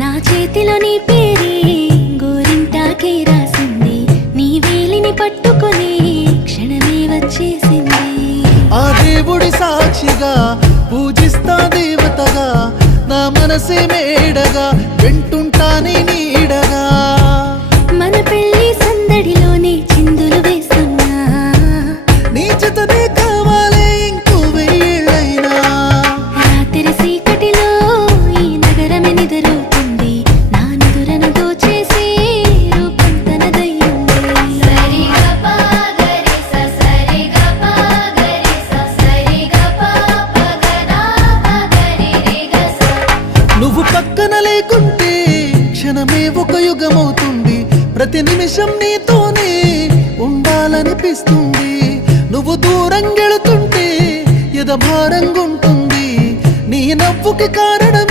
నా చేతిలో నీ పేరే గోరింటాకే రాసింది, నీ వేలిని పట్టుకొని క్షణమే వచ్చేసింది. ఆ దేవుడి సాక్షిగా పూజిస్తా దేవతగా, నా మనసే మేడగా వింటుంటానే నీడగా. మన పెళ్లి సందడిలోనే చిందులు వేస్తున్నా, నీ జతనే కావాలే ఇంకో వెయ్యేళ్ళైనా. రాత్రి చీకటిలో ఈ నగరమే నిద్రవుతుంది, నా నిదురను దోచేసి రూపం తనదయ్యింది. నువ్వు పక్కన లేకుంటే క్షణమే ఒక యుగమవుతుంది, ప్రతి నిమిషం నీతోనే ఉండాలనిపిస్తుంది. నువ్వు దూరం గెళుతుంటే ఎద భారంగుంటుంది, నీ నవ్వుకి కారణం